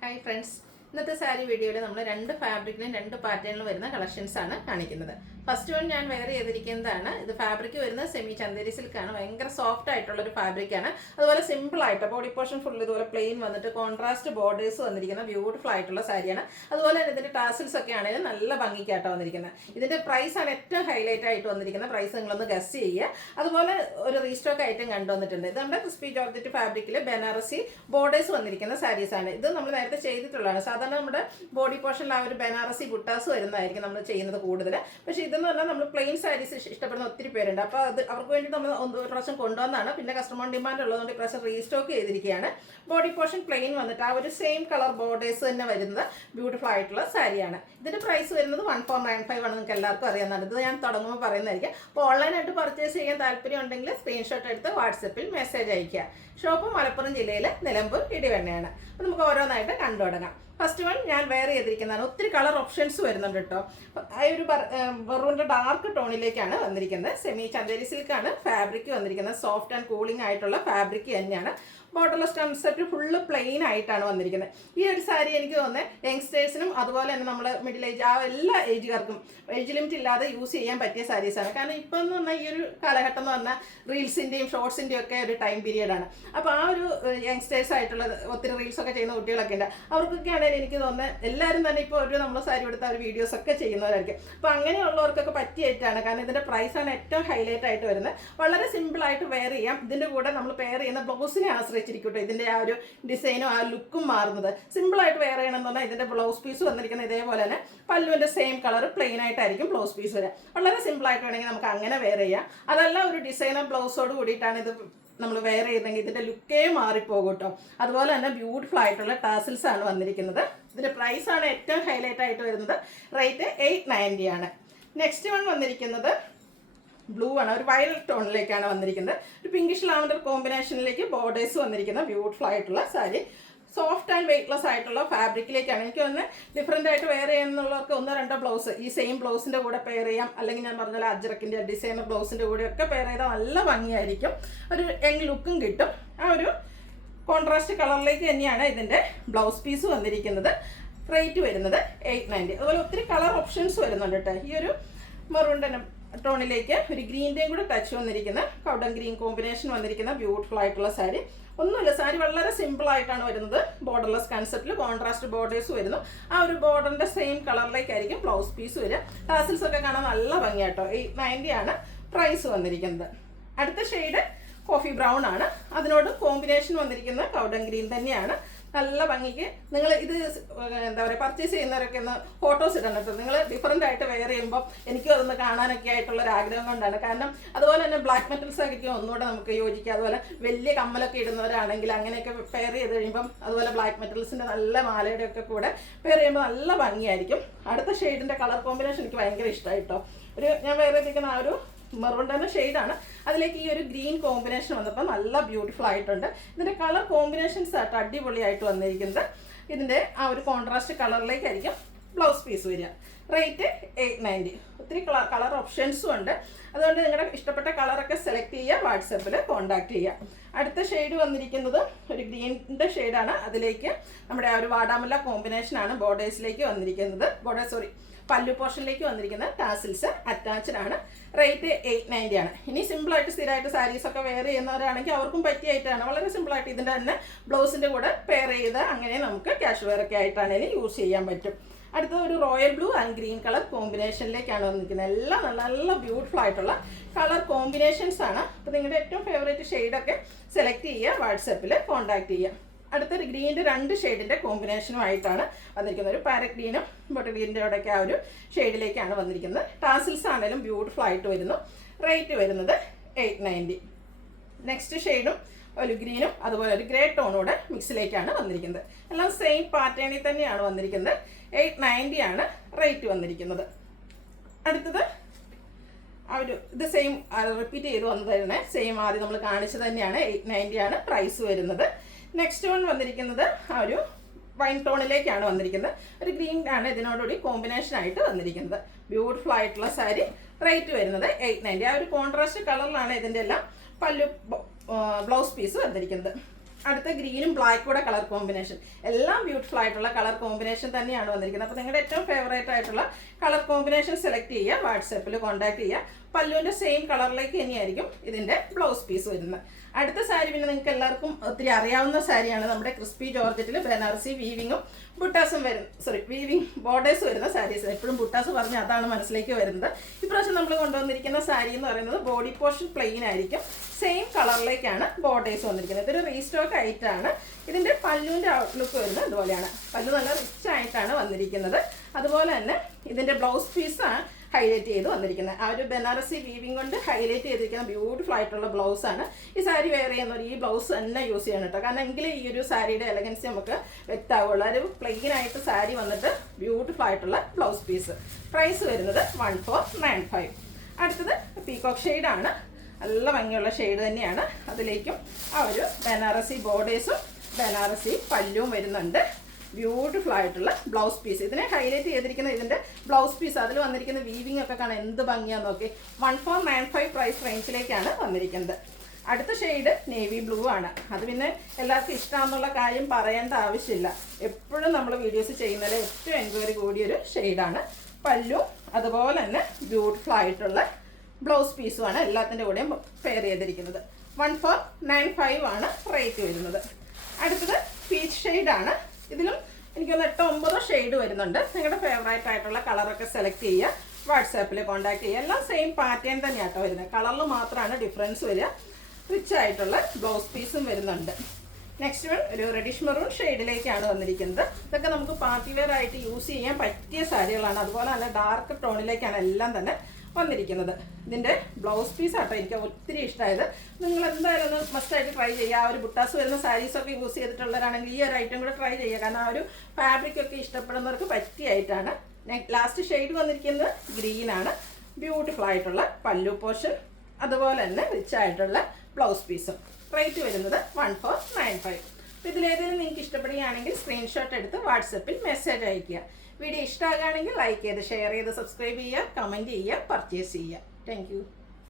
Hi friends, ഇന്നത്തെ സാരി വീഡിയോയിൽ നമ്മൾ രണ്ട് ഫാബ്രിക്കിലും രണ്ട് പാറ്റേണിലും വരുന്ന കളക്ഷൻസ് ആണ് കാണിക്കുന്നത്. ഫസ്റ്റ് വൺ ഞാൻ വെയർ ചെയ്തിരിക്കുന്നതാണ്. ഇത് ഫാബ്രിക് വരുന്നത് സെമി ചന്ദേരി സിൽക്കാണ്. ഭയങ്കര സോഫ്റ്റ് ആയിട്ടുള്ളൊരു ഫാബ്രിക്കാണ്. അതുപോലെ സിമ്പിൾ ആയിട്ട് ബോഡി പോർഷൻ ഫുൾ ഇതുപോലെ പ്ലെയിൻ വന്നിട്ട് കോൺട്രാസ്റ്റ് ബോർഡേഴ്സ് വന്നിരിക്കുന്ന ബ്യൂട്ടിഫുൾ ആയിട്ടുള്ള സാരിയാണ്. അതുപോലെ തന്നെ ഇതിന്റെ ടാസിൽസ് ഒക്കെ ആണെങ്കിലും നല്ല ഭംഗിക്കാട്ടോ വന്നിരിക്കുന്നത്. ഇതിന്റെ പ്രൈസ് ആണ് ഏറ്റവും ഹൈലൈറ്റ് ആയിട്ട് വന്നിരിക്കുന്നത്. പ്രൈസ് നിങ്ങളൊന്ന് ഗസ് ചെയ്യുക. അതുപോലെ ഒരു റീസ്റ്റോക്ക് ഐറ്റം കണ്ടുവന്നിട്ടുണ്ട്. ഇത് നമ്മുടെ ക്രിസ്പി ജോർജറ്റ് ഫാബ്രിക്കിൽ ബനാറസി ബോർഡേഴ്സ് വന്നിരിക്കുന്ന സാരീസ് ആണ്. ഇത് നമ്മൾ നേരത്തെ ചെയ്തിട്ടുള്ളതാണ്. സാധാരണ നമ്മുടെ ബോഡി പോർഷനിൽ ആ ഒരു ബനാറസി ബുട്ടാസ് വരുന്നതായിരിക്കും നമ്മൾ ചെയ്യുന്നത് കൂടുതൽ. പക്ഷേ ഇതെന്ന് പറഞ്ഞാൽ നമ്മൾ പ്ലെയിൻ സാരീസ് ഇഷ്ടപ്പെടുന്ന ഒത്തിരി പേരുണ്ട്. അപ്പോൾ അത് അവർക്ക് വേണ്ടി നമ്മൾ ഒരു പ്രാവശ്യം കൊണ്ടുവന്നതാണ്. പിന്നെ കസ്റ്റമർ ഡിമാൻഡ് ഉള്ളതുകൊണ്ട് ഇപ്രാവശ്യം റീസ്റ്റോക്ക് ചെയ്തിരിക്കുകയാണ്. ബോഡി പോർഷൻ പ്ലെയിൻ വന്നിട്ട് ആ ഒരു സെയിം കളർ ബോർഡേഴ്സ് തന്നെ വരുന്നത് ബ്യൂട്ടിഫുൾ ആയിട്ടുള്ള സാരിയാണ്. ഇതിന്റെ പ്രൈസ് വരുന്നത് 1495 ആണ്. നിങ്ങൾക്ക് എല്ലാവർക്കും അറിയാവുന്നതാണ്. ഇത് ഞാൻ തുടങ്ങുമ്പോൾ പറയുന്നതായിരിക്കും. അപ്പോൾ ഓൺലൈനായിട്ട് പർച്ചേസ് ചെയ്യാൻ താല്പര്യം ഉണ്ടെങ്കിൽ സ്ക്രീൻഷോട്ട് എടുത്ത് വാട്സപ്പിൽ മെസ്സേജ് അയയ്ക്കുക. ഷോപ്പ് മലപ്പുറം ജില്ലയിലെ നിലമ്പൂർ ഇടിവണ്ണയാണ്. അപ്പോൾ നമുക്ക് ഓരോന്നായിട്ട് കണ്ടു തുടങ്ങാം. ഫസ്റ്റ് വൺ ഞാൻ വെയർ ചെയ്തിരിക്കുന്നതാണ്. ഒത്തിരി കളർ ഓപ്ഷൻസ് വരുന്നുണ്ട് കേട്ടോ. ആ ഒരു മെറൂണിൻ്റെ ഡാർക്ക് ടോണിലേക്കാണ് വന്നിരിക്കുന്നത്. സെമി ചന്ദേരി സിൽക്കാണ് ഫാബ്രിക് വന്നിരിക്കുന്നത്. സോഫ്റ്റ് ആൻഡ് കൂളിംഗ് ആയിട്ടുള്ള ഫാബ്രിക് തന്നെയാണ്. ബോർഡർലെസ് കൺസെപ്റ്റ് ഫുള്ള് പ്ലെയിൻ ആയിട്ടാണ് വന്നിരിക്കുന്നത്. ഈ ഒരു സാരി എനിക്ക് തോന്നുന്നത് യങ്സ്റ്റേഴ്സിനും അതുപോലെ തന്നെ നമ്മൾ മിഡിൽ ഏജ് ആ എല്ലാ ഏജുകാർക്കും ഏജ് ലിമിറ്റ് ഇല്ലാതെ യൂസ് ചെയ്യാൻ പറ്റിയ സാരീസാണ്. കാരണം ഇപ്പം എന്ന് പറഞ്ഞാൽ ഈ ഒരു കാലഘട്ടം എന്ന് പറഞ്ഞാൽ റീൽസിൻ്റെയും ഷോർട്സിൻ്റെയും ഒക്കെ ഒരു ടൈം പീരീഡാണ്. അപ്പോൾ ആ ഒരു യങ്സ്റ്റേഴ്സ് ആയിട്ടുള്ള ഒത്തിരി റീൽസൊക്കെ ചെയ്യുന്ന കുട്ടികളൊക്കെ ഉണ്ട്. അവർക്കൊക്കെ ആണെങ്കിൽ എനിക്ക് തോന്നുന്നത് എല്ലാവരും തന്നെ ഇപ്പോൾ ഒരു നമ്മൾ സാരി എടുത്ത ഒരു വീഡിയോസ് ഒക്കെ ചെയ്യുന്നവരായിരിക്കും. അപ്പോൾ അങ്ങനെയുള്ളവർക്കൊക്കെ പറ്റിയായിട്ടാണ്. കാരണം ഇതിൻ്റെ പ്രൈസാണ് ഏറ്റവും ഹൈലൈറ്റ് ആയിട്ട് വരുന്നത്. വളരെ സിമ്പിളായിട്ട് വെയർ ചെയ്യാം. ഇതിൻ്റെ കൂടെ നമ്മൾ പെയർ ചെയ്യുന്ന ബ്ലൗസിനെ ആശ്രയിച്ചിരിക്കട്ടെ ഇതിൻ്റെ ആ ഒരു ഡിസൈനും ആ ലുക്കും മാറുന്നത്. സിമ്പിളായിട്ട് വെയർ ചെയ്യണമെന്ന് പറഞ്ഞാൽ ഇതിൻ്റെ ബ്ലൗസ് പീസ് വന്നിരിക്കുന്നത് ഇതേപോലെ തന്നെ പല്ലുവിൻ്റെ സെയിം കളർ പ്ലെയിൻ ആയിട്ടായിരിക്കും ബ്ലൗസ് പീസ് വരിക. വളരെ സിമ്പിളായിട്ട് വേണമെങ്കിൽ നമുക്ക് അങ്ങനെ വെയർ ചെയ്യാം. അതല്ല ഒരു ഡിസൈനർ ബ്ലൗസോട് കൂടിയിട്ടാണ് ഇത് നമ്മൾ വെയർ ചെയ്തെങ്കിൽ ഇതിൻ്റെ ലുക്കേ മാറിപ്പോകും കേട്ടോ. അതുപോലെ തന്നെ ബ്യൂട്ടിഫുൾ ആയിട്ടുള്ള ടാസിൽസ് ആണ് വന്നിരിക്കുന്നത്. ഇതിൻ്റെ പ്രൈസാണ് ഏറ്റവും ഹൈലൈറ്റ് ആയിട്ട് വരുന്നത്. റേറ്റ് 890 ആണ്. നെക്സ്റ്റ് വൺ വന്നിരിക്കുന്നത് ബ്ലൂ ആണ്. ഒരു വയലറ്റ് ടോണിലേക്കാണ് വന്നിരിക്കുന്നത്. ഒരു പിങ്കിഷ് ലാവൻഡർ കോമ്പിനേഷനിലേക്ക് ബോർഡേഴ്സ് വന്നിരിക്കുന്ന ബ്യൂട്ടിഫുൾ ആയിട്ടുള്ള സാരി. സോഫ്റ്റ് ആൻഡ് വെയ്റ്റ്ലെസ് ആയിട്ടുള്ള ഫാബ്രിക്കിലേക്കാണ്. എനിക്ക് ഒന്ന് ഡിഫറെൻ്റ് ആയിട്ട് വെയർ ചെയ്യുന്നുള്ളവർക്ക് ഒന്നോ രണ്ടോ ബ്ലൗസ് ഈ സെയിം ബ്ലൗസിൻ്റെ കൂടെ പെയർ ചെയ്യാം. അല്ലെങ്കിൽ ഞാൻ പറഞ്ഞ അജ്രക്കിൻ്റെ ഡിസൈനർ ബ്ലൗസിൻ്റെ കൂടെയൊക്കെ പെയർ ചെയ്താൽ നല്ല ഭംഗിയായിരിക്കും. ഒരു യങ് ലുക്കും കിട്ടും. ആ ഒരു കോൺട്രാസ്റ്റ് കളറിലേക്ക് തന്നെയാണ് ഇതിൻ്റെ ബ്ലൗസ് പീസ് വന്നിരിക്കുന്നത്. റേറ്റ് വരുന്നത് 890. അതുപോലെ ഒത്തിരി കളർ ഓപ്ഷൻസ് വരുന്നുണ്ട് കേട്ടോ. ഈ ഒരു മെറൂണിൻ്റെ ടോണിലേക്ക് ഒരു ഗ്രീൻ്റെയും കൂടെ ടച്ച് വന്നിരിക്കുന്ന കൗഡൻ ഗ്രീൻ കോമ്പിനേഷൻ വന്നിരിക്കുന്ന ബ്യൂട്ടിഫുൾ ആയിട്ടുള്ള സാരി. ഒന്നുമില്ല, സാരി വളരെ സിമ്പിൾ ആയിട്ടാണ് വരുന്നത്. ബോർഡർലെസ് കൺസെപ്റ്റിൽ കോൺട്രാസ്റ്റ് ബോർഡേഴ്സ് വരുന്നു. ആ ഒരു ബോർഡറിൻ്റെ സെയിം കളറിലേക്കായിരിക്കും ബ്ലൗസ് പീസ് വരിക. ടാസിൽസ് ഒക്കെ കാണാൻ നല്ല ഭംഗിയാട്ടോ. 890 ആണ് പ്രൈസ് വന്നിരിക്കുന്നത്. അടുത്ത ഷെയ്ഡ് കോഫി ബ്രൗൺ ആണ്. അതിനോട് കോമ്പിനേഷൻ വന്നിരിക്കുന്ന കൗഡൻ ഗ്രീൻ തന്നെയാണ്. നല്ല ഭംഗിക്ക് നിങ്ങൾ ഇത് എന്താ പറയുക പർച്ചേസ് ചെയ്യുന്നവരൊക്കെ ഒന്ന് ഫോട്ടോസ് ഇടണം കേട്ടോ. നിങ്ങൾ ഡിഫറെൻ്റ് ആയിട്ട് വെയർ ചെയ്യുമ്പോൾ എനിക്കും അതൊന്ന് കാണാനൊക്കെ ആയിട്ടുള്ളൊരു ആഗ്രഹം കൊണ്ടാണ്. കാരണം അതുപോലെ തന്നെ ബ്ലാക്ക് മെറ്റൽസ് ആയിരിക്കും ഒന്നുകൂടെ നമുക്ക് യോജിക്കുക. അതുപോലെ വലിയ കമ്മലൊക്കെ ഇടുന്നവരാണെങ്കിൽ അങ്ങനെയൊക്കെ പെയർ ചെയ്ത് കഴിയുമ്പം അതുപോലെ ബ്ലാക്ക് മെറ്റൽസിൻ്റെ നല്ല മാലയുടെ ഒക്കെ കൂടെ പെയർ ചെയ്യുമ്പോൾ നല്ല ഭംഗിയായിരിക്കും. അടുത്ത ഷെയ്ഡിൻ്റെ കളർ കോമ്പിനേഷൻ എനിക്ക് ഭയങ്കര ഇഷ്ടമായി കേട്ടോ. ഒരു ഞാൻ വെയർ ചെയ്തിരിക്കുന്ന ആ ഒരു മെറൂൺ തന്നെ ഷെയ്ഡാണ്. അതിലേക്ക് ഈ ഒരു ഗ്രീൻ കോമ്പിനേഷൻ വന്നപ്പോൾ നല്ല ബ്യൂട്ടിഫുൾ ആയിട്ടുണ്ട്. ഇതിൻ്റെ കളർ കോമ്പിനേഷൻസ് ആയിട്ട് അടിപൊളിയായിട്ട് വന്നിരിക്കുന്നത്. ഇതിൻ്റെ ആ ഒരു കോൺട്രാസ്റ്റ് കളറിലേക്കായിരിക്കും ബ്ലൗസ് പീസ് വരിക. റേറ്റ് 890. ഒത്തിരി കളർ ഓപ്ഷൻസും ഉണ്ട്. അതുകൊണ്ട് നിങ്ങളുടെ ഇഷ്ടപ്പെട്ട കളറൊക്കെ സെലക്ട് ചെയ്യുക, വാട്സപ്പിൽ കോൺടാക്ട് ചെയ്യുക. അടുത്ത ഷെയ്ഡ് വന്നിരിക്കുന്നത് ഒരു ഗ്രീനിൻ്റെ ഷെയ്ഡാണ്. അതിലേക്ക് നമ്മുടെ ആ ഒരു വാടാമുല്ല കോമ്പിനേഷനാണ് ബോർഡേഴ്സിലേക്ക് വന്നിരിക്കുന്നത്. പല്ലു പോർഷനിലേക്ക് വന്നിരിക്കുന്ന ടാസിൽസ് അറ്റാച്ച്ഡ് ആണ്. റേറ്റ് 890 ആണ്. ഇനി സിമ്പിളായിട്ട് സ്ഥിരമായിട്ട് സാരീസൊക്കെ വെയർ ചെയ്യുന്നവരാണെങ്കിൽ അവർക്കും പറ്റിയായിട്ടാണ്. വളരെ സിമ്പിളായിട്ട് ഇതിൻ്റെ തന്നെ ബ്ലൗസിൻ്റെ കൂടെ പെയർ ചെയ്ത് അങ്ങനെ നമുക്ക് ക്യാഷ് വെയർ ഒക്കെ ആയിട്ടാണെങ്കിലും യൂസ് ചെയ്യാൻ പറ്റും. അടുത്തത് ഒരു royal blue and green colour കോമ്പിനേഷനിലേക്കാണ് വന്നിരിക്കുന്നത്. എല്ലാം നല്ല നല്ല ബ്യൂട്ടിഫുൾ ആയിട്ടുള്ള കളർ കോമ്പിനേഷൻസ് ആണ്. അപ്പോൾ നിങ്ങളുടെ ഏറ്റവും ഫേവറേറ്റ് ഷെയ്ഡൊക്കെ സെലക്ട് ചെയ്യുക, വാട്സപ്പിൽ കോൺടാക്ട് ചെയ്യുക. അടുത്തൊരു ഗ്രീൻ്റെ രണ്ട് ഷെയ്ഡിൻ്റെ കോമ്പിനേഷനുമായിട്ടാണ് വന്നിരിക്കുന്നത്. ഒരു പാരറ്റ് ഗ്രീനും ബോട്ടിൽ ഗ്രീൻ്റെ അവിടെയൊക്കെ ആ ഒരു ഷെയ്ഡിലേക്കാണ് വന്നിരിക്കുന്നത്. ടാസിൽസ് ആണെങ്കിലും ബ്യൂട്ടിഫുൾ ആയിട്ട് വരുന്നു. റേറ്റ് വരുന്നത് 890. നെക്സ്റ്റ് ഷെയ്ഡും ഒരു ഗ്രീനും അതുപോലെ ഒരു ഗ്രേ ടോണൂടെ മിക്സിലേക്കാണ് വന്നിരിക്കുന്നത്. എല്ലാം സെയിം പാറ്റേണിൽ തന്നെയാണ് വന്നിരിക്കുന്നത്. 890 ആണ് റേറ്റ് വന്നിരിക്കുന്നത്. അടുത്തത് ഇത് സെയിം റിപ്പീറ്റ് ചെയ്ത് വന്നതാണ്. സെയിം ആദ്യം നമ്മൾ കാണിച്ചത് തന്നെയാണ്. 890 ആണ് പ്രൈസ് വരുന്നത്. നെക്സ്റ്റ് വൺ വന്നിരിക്കുന്നത് ആ ഒരു വൈൻ ടോണിലേക്കാണ് വന്നിരിക്കുന്നത്. ഒരു ഗ്രീൻ ആണ് ഇതിനോടുകൂടി കോമ്പിനേഷൻ ആയിട്ട് വന്നിരിക്കുന്നത്. ബ്യൂട്ടിഫുൾ ആയിട്ടുള്ള സാരി. റേറ്റ് വരുന്നത് 890. ആ ഒരു കോൺട്രാസ്റ്റ് കളറിലാണ് ഇതിൻ്റെ എല്ലാം പല്ലു ബ്ലൗസ് പീസ് വന്നിരിക്കുന്നത്. അടുത്ത ഗ്രീനും ബ്ലാക്കും കൂടെ കളർ കോമ്പിനേഷൻ. എല്ലാം ബ്യൂട്ടിഫുൾ ആയിട്ടുള്ള കളർ കോമ്പിനേഷൻ തന്നെയാണ് വന്നിരിക്കുന്നത്. അപ്പോൾ നിങ്ങളുടെ ഏറ്റവും ഫേവറേറ്റ് ആയിട്ടുള്ള കളർ കോമ്പിനേഷൻ സെലക്ട് ചെയ്യുക, വാട്സാപ്പിൽ കോൺടാക്ട് ചെയ്യുക. പല്ലുവിൻ്റെ സെയിം കളറിലേക്ക് തന്നെയായിരിക്കും ഇതിൻ്റെ ബ്ലൗസ് പീസ് വരുന്നത്. അടുത്ത സാരി പിന്നെ നിങ്ങൾക്ക് എല്ലാവർക്കും ഒത്തിരി അറിയാവുന്ന സാരിയാണ്. നമ്മുടെ ക്രിസ്പി ജോർജറ്റിൽ ബനാറസി വീവിങ്ങും ബുട്ടാസും വീവിങ് ബോർഡേഴ്സ് വരുന്ന സാരീസ്. എപ്പോഴും ബുട്ടാസ് പറഞ്ഞ് അതാണ് മനസ്സിലേക്ക് വരുന്നത്. ഇപ്രാവശ്യം നമ്മൾ കൊണ്ടുവന്നിരിക്കുന്ന സാരി എന്ന് പറയുന്നത് ബോഡി പോർഷൻ പ്ലെയിൻ ആയിരിക്കും. സെയിം കളറിലേക്കാണ് ബോർഡേഴ്സ് വന്നിരിക്കുന്നത്. ഇതൊരു റീസ്റ്റോക്ക് ആയിട്ടാണ്. ഇതിൻ്റെ പല്ലുവിൻ്റെ ഔട്ട്ലുക്ക് വരുന്നത് ഇതുപോലെയാണ്. പല്ലു നല്ല റിച്ച് ആയിട്ടാണ് വന്നിരിക്കുന്നത്. അതുപോലെ തന്നെ ഇതിൻ്റെ ബ്ലൗസ് പീസാണ് ഹൈലൈറ്റ് ചെയ്ത് വന്നിരിക്കുന്നത്. ആ ഒരു ബനാറസി വീവിങ് കൊണ്ട് ഹൈലൈറ്റ് ചെയ്തിരിക്കുന്ന ബ്യൂട്ടിഫുൾ ആയിട്ടുള്ള ബ്ലൗസാണ്. ഈ സാരി വെയർ ചെയ്യുന്നവർ ഈ ബ്ലൗസ് തന്നെ യൂസ് ചെയ്യണം കേട്ടോ. കാരണം എങ്കിലും ഈ ഒരു സാരിയുടെ എലഗൻസി നമുക്ക് വ്യക്തമാവുള്ളൂ. ഒരു പ്ലെയിൻ ആയിട്ട് സാരി വന്നിട്ട് ബ്യൂട്ടിഫുൾ ആയിട്ടുള്ള ബ്ലൗസ് പീസ്. പ്രൈസ് വരുന്നത് 1495. അടുത്തത് പീകോക്ക് ഷെയ്ഡാണ്. നല്ല ഭംഗിയുള്ള ഷെയ്ഡ് തന്നെയാണ്. അതിലേക്കും ആ ഒരു ബനാറസി ബോർഡേഴ്സും ബനാറസി പല്ലുവും വരുന്നുണ്ട്. ബ്യൂട്ടിഫുൾ ആയിട്ടുള്ള ബ്ലൗസ് പീസ്. ഇതിനെ ഹൈലൈറ്റ് ചെയ്തിരിക്കുന്ന ഇതിൻ്റെ ബ്ലൗസ് പീസ്, അതിൽ വന്നിരിക്കുന്ന വീവിംഗ് ഒക്കെ കാണാൻ എന്ത് ഭംഗിയാന്ന് നോക്കി. 1495 പ്രൈസ് റേഞ്ചിലേക്കാണ് വന്നിരിക്കുന്നത്. അടുത്ത ഷെയ്ഡ് നേവി ബ്ലൂ ആണ്. അത് പിന്നെ എല്ലാവർക്കും ഇഷ്ടമാണെന്നുള്ള കാര്യം പറയേണ്ട ആവശ്യമില്ല. എപ്പോഴും നമ്മൾ വീഡിയോസ് ചെയ്യുന്നതിൽ ഏറ്റവും എൻക്വയറി കൂടിയൊരു ഷെയ്ഡാണ്. പല്ലു അതുപോലെ തന്നെ ബ്യൂട്ടിഫുൾ ആയിട്ടുള്ള ബ്ലൗസ് പീസുമാണ് എല്ലാത്തിൻ്റെ കൂടെയും പെയർ ചെയ്തിരിക്കുന്നത്. 1495 ആണ് റേറ്റ് വരുന്നത്. അടുത്തത് പീച്ച് ഷെയ്ഡാണ്. ഇതിലും എനിക്കൊന്ന് 8-9 ഷെയ്ഡ് വരുന്നുണ്ട്. നിങ്ങളുടെ ഫേവറേറ്റ് ആയിട്ടുള്ള കളറൊക്കെ സെലക്ട് ചെയ്യുക, വാട്സാപ്പിൽ കോൺടാക്ട് ചെയ്യുക. എല്ലാം സെയിം പാറ്റേൺ തന്നെയാണ് കേട്ടോ വരുന്നത്. കളറിൽ മാത്രമാണ് ഡിഫറൻസ് വരിക. റിച്ച് ആയിട്ടുള്ള ബ്ലൗസ് പീസും വരുന്നുണ്ട്. നെക്സ്റ്റ് വൺ ഒരു റെഡിഷ് മെറൂൺ ഷെയ്ഡിലേക്കാണ് വന്നിരിക്കുന്നത്. ഇതൊക്കെ നമുക്ക് പാർട്ടി വെയർ ആയിട്ട് യൂസ് ചെയ്യാൻ പറ്റിയ സാരികളാണ്. അതുപോലെ തന്നെ ഡാർക്ക് ടോണിലേക്കാണ് എല്ലാം തന്നെ വന്നിരിക്കുന്നത്. ഇതിൻ്റെ ബ്ലൗസ് പീസ് ആട്ടോ എനിക്ക് ഒത്തിരി ഇഷ്ടമായത്. നിങ്ങൾ എന്തായാലും ഒന്ന് മസ്റ്റായിട്ട് ട്രൈ ചെയ്യുക. ആ ഒരു ബുട്ടാസ് വരുന്ന സാരീസൊക്കെ യൂസ് ചെയ്തിട്ടുള്ളവരാണെങ്കിൽ ഈ ഒരു ഐറ്റം കൂടെ ട്രൈ ചെയ്യുക. കാരണം ആ ഒരു ഫാബ്രിക് ഒക്കെ ഇഷ്ടപ്പെടുന്നവർക്ക് പറ്റിയ ആയിട്ടാണ്. ലാസ്റ്റ് ഷെയ്ഡ് വന്നിരിക്കുന്നത് ഗ്രീനാണ്. ബ്യൂട്ടിഫുൾ ആയിട്ടുള്ള പല്ലു പോർഷൻ, അതുപോലെ തന്നെ റിച്ച് ആയിട്ടുള്ള ബ്ലൗസ് പീസും. റേറ്റ് വരുന്നത് 1495. അപ്പോൾ ഇതിലേതെങ്കിലും നിങ്ങൾക്ക് ഇഷ്ടപ്പെടുകയാണെങ്കിൽ സ്ക്രീൻഷോട്ട് എടുത്ത് വാട്സപ്പിൽ മെസ്സേജ് അയയ്ക്കുക. വീഡിയോ ഇഷ്ടമാകുകയാണെങ്കിൽ ലൈക്ക് ചെയ്ത് ഷെയർ ചെയ്ത് സബ്സ്ക്രൈബ് ചെയ്യുക, കമൻറ്റ് ചെയ്യുക, പർച്ചേസ് ചെയ്യുക. താങ്ക്